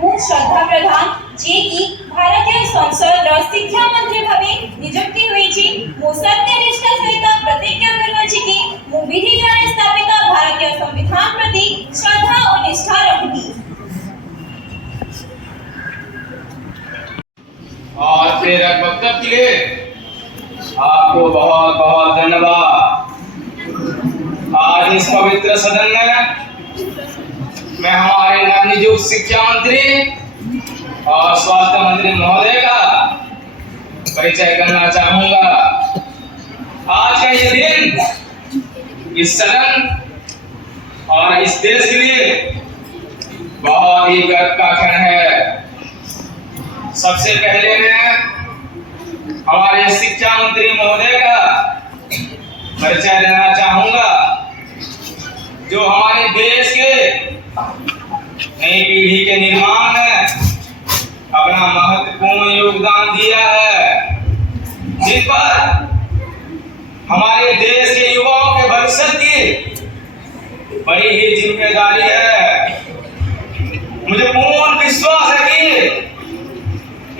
હું શ્રદ્ધા પ્રધાન જે की भारतीय संसद शिक्षा मंत्री भावे नियुक्ति होईची मु सत्यनिष्ठा सहित प्रतिज्ञा करूची कि मु विधि द्वारा स्थापित भारतीय संविधान प्रति श्रद्धा और निष्ठा रखूंगी। और प्रेरक वक्तव्य के लिए आपको बहुत बहुत धन्यवाद। आज इस पवित्र सदन में मैं हमारे नवनियुक्त शिक्षा मंत्री और स्वास्थ्य मंत्री महोदय का परिचय करना चाहूंगा। आज का ये दिन इस सदन और इस देश के लिए बहुत ही गर्व का क्षण है। सबसे पहले मैं हमारे शिक्षा मंत्री महोदय का परिचय देना चाहूंगा, जो हमारे देश के नई पीढ़ी के निर्माण में अपना महत्वपूर्ण योगदान दिया है, जिन पर हमारे देश के युवाओं के भविष्य की बड़ी ही जिम्मेदारी है। मुझे पूर्ण विश्वास है कि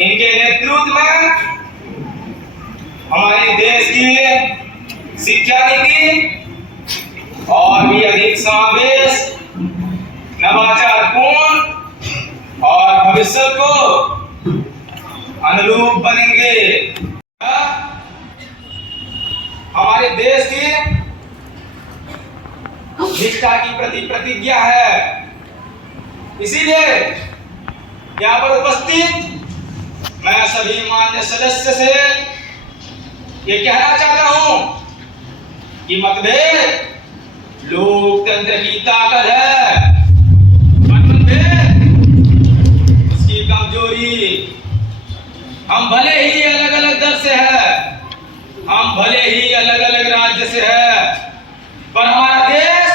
इनके नेतृत्व में हमारे देश की शिक्षा नीति और भी अधिक समावेश, नवाचार पूर्ण और भविष्य को अनुरूप बनेंगे। हमारे देश की निष्ठा की प्रतिज्ञा है। इसीलिए यहाँ पर उपस्थित मैं सभी मान्य सदस्य से ये कहना चाहता हूं कि मतभेद लोकतंत्र की ताकत है, मतभेद उसकी कमजोरी। हम भले ही अलग अलग दर से है, हम भले ही अलग अलग राज्य से है, पर हमारा देश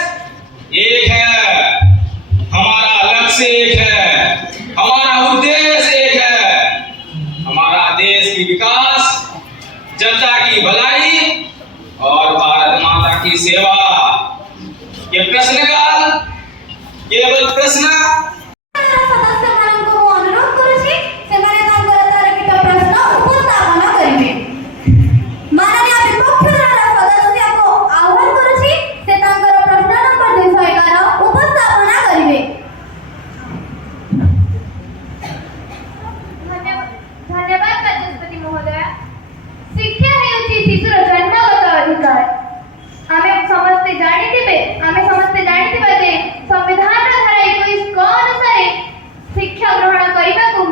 एक है, हमारा लक्ष्य एक है, हमारा उद्देश्य एक है। हमारा देश की विकास, जनता की भलाई और भारत माता की सेवा। ये प्रश्न काल केवल प्रश्न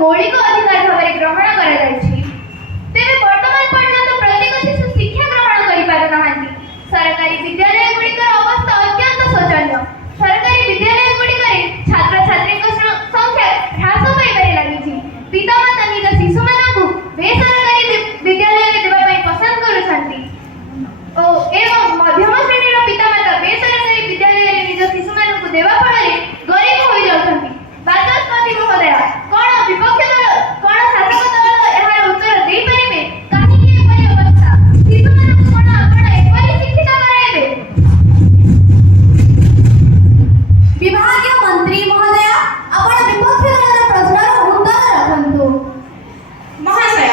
मौलिक अधिकार भाव ग्रहण तेरे वर्तमान पर्यंत प्रत्येक शिशु शिक्षा ग्रहण कर सरकारी विद्यालय गुड़िकर अवस्था अत्यंत शोचनीय। सरकारी विद्यालय गुड़िकर छात्र छात्री संख्या ह्रास पाइबारे लगी। पितामाता निज शिशु मानकु बेसरकारी विद्यालय देवा पसंद करुछंती एवं मध्यम श्रेणी पितामाता बेसरकारी विद्यालय निज शिशु मानकु देवा फल गरीब हो जाउछंती। बाचस्पति महोदय कोन विपक्ष दल कोन शासक दल एहार उत्तर देई परिबे? काहे एपरि अवस्था? शिशु मानकु कोन आपण एपरि शिक्षित कराइबे? विभागीय मंत्री महोदय आपण विपक्ष दलर प्रश्नर उत्तर रखंतु। महाशय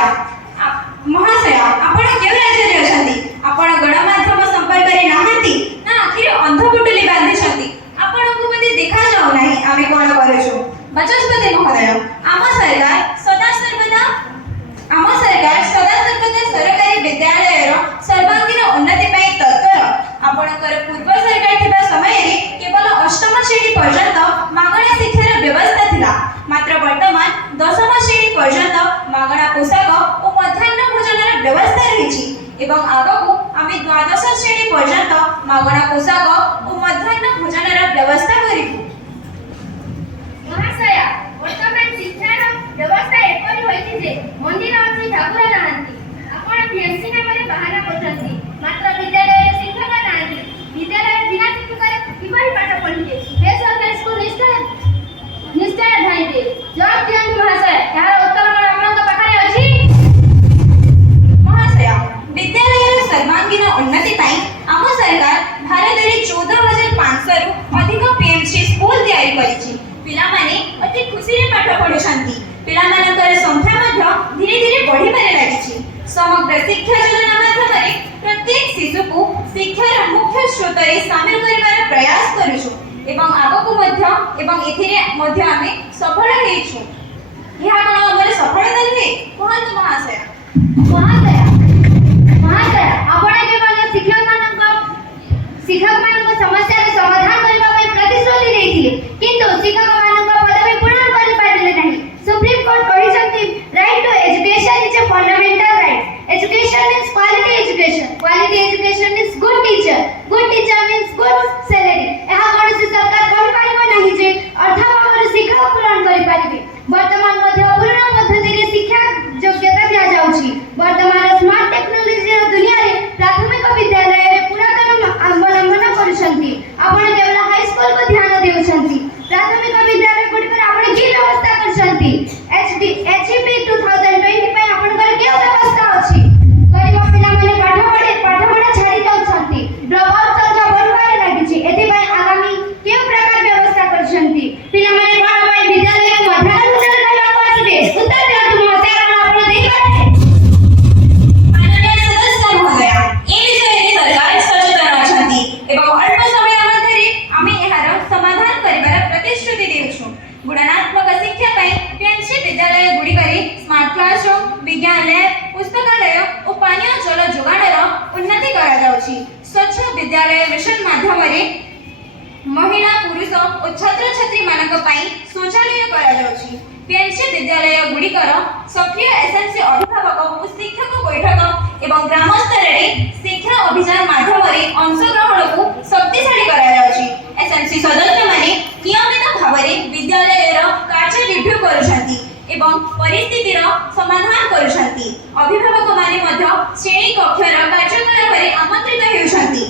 आपण केउ राज्य अछंती? आपण गणमाध्यम संपर्क रे नाहंती ना आखिर अंधपुटली बांधी छंती? आपणकु मध्ये देखा जाऊ नाही आमे कोन करूछु? बचस्पति महोदय आम सरकार सदा सर्वदा सरकारी विद्यालय सर्वांगीन उन्नति पाई तत्पर। आपणकर पूर्व सरकार थिबा समय रे केवल अष्टम श्रेणी पर्यंत मागणा शिक्षार व्यवस्था थिला, मात्र वर्तमान दशम श्रेणी पर्यंत मागणा पोशाक और मध्याह्न भोजनर व्यवस्था रहिछि एवं आगकु आमे द्वादश श्रेणी पर्यंत मागणा पोशाक और मध्याह्न भोजनर व्यवस्था करिबु। महाशय वर्तमान शिक्षार व्यवस्था एपरि होइछि जे मंदिर अछि ठाकुर नाहंती। आपण बीएससी नामरे बाहाना करछंती, मात्र विद्यालय शिक्षक नाहंती। विद्यालय बिना शिक्षक किपरि पाठ पढिबे? बेसरकारी स्कूल निष्ठा ढाइबे। जवाब दियंतु महाशय, एहार उत्तर कोन आपनक पाखरे अछि? महाशय विद्यालय सर्वांगीन उन्नति पाई आम सरकार भारत रे 14,500 रु अधिक पीएमसी स्कूल तैयारी करिछि। पिलामाने ଅତି ଖୁସିରେ ପାଠ ପଢୁଛନ୍ତି। ପିଲାମାନଙ୍କର ସଂଖ୍ୟା ମଧ୍ୟ ଧୀରେ ଧୀରେ ବଢିବାରେ ଲାଗିଛି। ସମଗ୍ର ଶିକ୍ଷା ଯୋଜନା ମାଧ୍ୟମରେ ପ୍ରତ୍ୟେକ ଶିଶୁକୁ ଶିକ୍ଷାର ମୁଖ୍ୟ ସ୍ରୋତରେ ସାମିଲ କରିବାର ପ୍ରୟାସ କରୁଛୁ ଏବଂ ଆଗକୁ ମଧ୍ୟ ଏଥିରେ ମଧ୍ୟ ଆମେ ସଫଳ ହେଇଛୁ। ଏହା କ'ଣ ଆମର ସଫଳତା ନୁହେଁ? କୁହନ୍ତୁ ମହାଶୟ। ମହାଶୟ ଆପଣ କେବଳ ଶିକ୍ଷକମାନଙ୍କ ସମସ୍ୟାର ସମାଧାନ କରିବା ପାଇଁ ପ୍ରତିଶ୍ରୁତି ଦେଇଥିଲେ, କିନ୍ତୁ ଶିକ୍ଷକମାନଙ୍କ ପଦବୀ ପୂରଣ କରିପାରିଲେ ନାହିଁ। ସୁପ୍ରିମକୋର୍ଟ କହିଛନ୍ତି right to education is a fundamental right. Education means quality education. Quality education means good teacher. Good teacher means good salary. ଏହା କୌଣସି ସରକାର କହିପାରିବ ନାହିଁ ଯେ ଅର୍ଥାଭାବରେ ଶିକ୍ଷା ପୂରଣ କରିପାରିବେ। ବର୍ତ୍ତମାନ ମଧ୍ୟ ପୁରୁଣା ପଦ୍ଧତିରେ ଶିକ୍ଷା ଯୋଗ୍ୟତା ଦିଆଯାଉଛି। ବର୍ତ୍ତମାନ ସ୍ମାର୍ଟ ଟେକ୍ନୋଲୋଜିର ଦୁନିଆରେ ପ୍ରାଥମିକ ବିଦ୍ୟାଳୟରେ ପୁରାତନ ଅବଲମ୍ବନ କରୁଛନ୍ତି। ଆପଣ କେବଳ ହାଇସ୍କୁଲକୁ ଧ୍ୟାନ ଦେଉଛନ୍ତି। ପ୍ରାଥମିକ ବିଦ୍ୟାଳୟ ଗୁଡ଼ିକରେ ଆପଣ କି ବ୍ୟବସ୍ଥା କରୁଛନ୍ତି? HEP 2020 ପାଇଁ ଆପଣଙ୍କର କି ବ୍ୟବସ୍ଥା ଅଛି? ଗରିବ ପିଲାମାନେ ପାଠପଢ଼ା ଛାଡ଼ି ଯାଉଛନ୍ତି। ଡ୍ରପ୍ ଆଉଟ୍ ସଂଖ୍ୟା ବଢ଼ିବାରେ ଲାଗିଛି। ଏଥିପାଇଁ ଆଗାମୀ କେଉଁ ପ୍ରକାର ବ୍ୟବସ୍ଥା କରୁଛନ୍ତି? ପିଲାମାନେ କ'ଣ ପାଇଁ ବିଦ୍ୟାଳୟକୁ ମଧ୍ୟାହ୍ନ ଭୋଜନ ଖାଇବାକୁ ଆସିବେ? ଉତ୍ତର ଦିଅନ୍ତୁ ମହାଶୟ, ଆପଣ ଦେଇପାରିବେ? ମାନନୀୟ ସଦସ୍ୟ ମହୋଦୟ, ଏ ବିଷୟରେ ସରକାର ସଚେତନ ଅଛନ୍ତି ଏବଂ ଅଳ୍ପ ସମୟ ମଧ୍ୟରେ ଆମେ ଏହାର ସମାଧାନ କରିବାର ପ୍ରତିଶ୍ରୁତି ଦେଉଛୁ। ଗୁଣାତ୍ମକ ଶିକ୍ଷା ପାଇଁ ପିଏନ୍ସି ବିଦ୍ୟାଳୟ ଗୁଡ଼ିକରେ ସ୍ମାର୍ଟ କ୍ଲାସରୁମ୍, ବିଜ୍ଞାନ ଲ୍ୟାବ୍, ପୁସ୍ତକାଳୟ ଓ ପାନୀୟ ଜଳ ଯୋଗାଣର ଉନ୍ନତି କରାଯାଉଛି। ସ୍ୱଚ୍ଛ ବିଦ୍ୟାଳୟ ମିଶନ ମାଧ୍ୟମରେ ମହିଳା, ପୁରୁଷ ଓ ଛାତ୍ରଛାତ୍ରୀମାନଙ୍କ ପାଇଁ ଶୌଚାଳୟ କରାଯାଉଛି। ପିଏନ୍ସି ବିଦ୍ୟାଳୟ ଗୁଡ଼ିକର ସକ୍ରିୟ ଏସ୍ଏମ୍ସି ଅଭିଭାବକ ଓ ଶିକ୍ଷକ ବୈଠକ ଏବଂ ଗ୍ରାମ ସ୍ତରରେ ଶିକ୍ଷା ଅଭିଯାନ ମାଧ୍ୟମରେ ଅଂଶଗ୍ରହଣକୁ ଶକ୍ତିଶାଳୀ କରାଯାଉଛି। ଏସ୍ଏମ୍ସି ସଦସ୍ୟମାନେ ନିୟମିତ ଭାବରେ ବିଦ୍ୟାଳୟର କାର୍ଯ୍ୟ ରିଭ୍ୟୁ କରୁଛନ୍ତି ଏବଂ ପରିସ୍ଥିତିର ସମାଧାନ କରୁଛନ୍ତି। ଅଭିଭାବକମାନେ ମଧ୍ୟ ଶ୍ରେଣୀ କକ୍ଷର କାର୍ଯ୍ୟକଳାପରେ ଆମନ୍ତ୍ରିତ ହେଉଛନ୍ତି।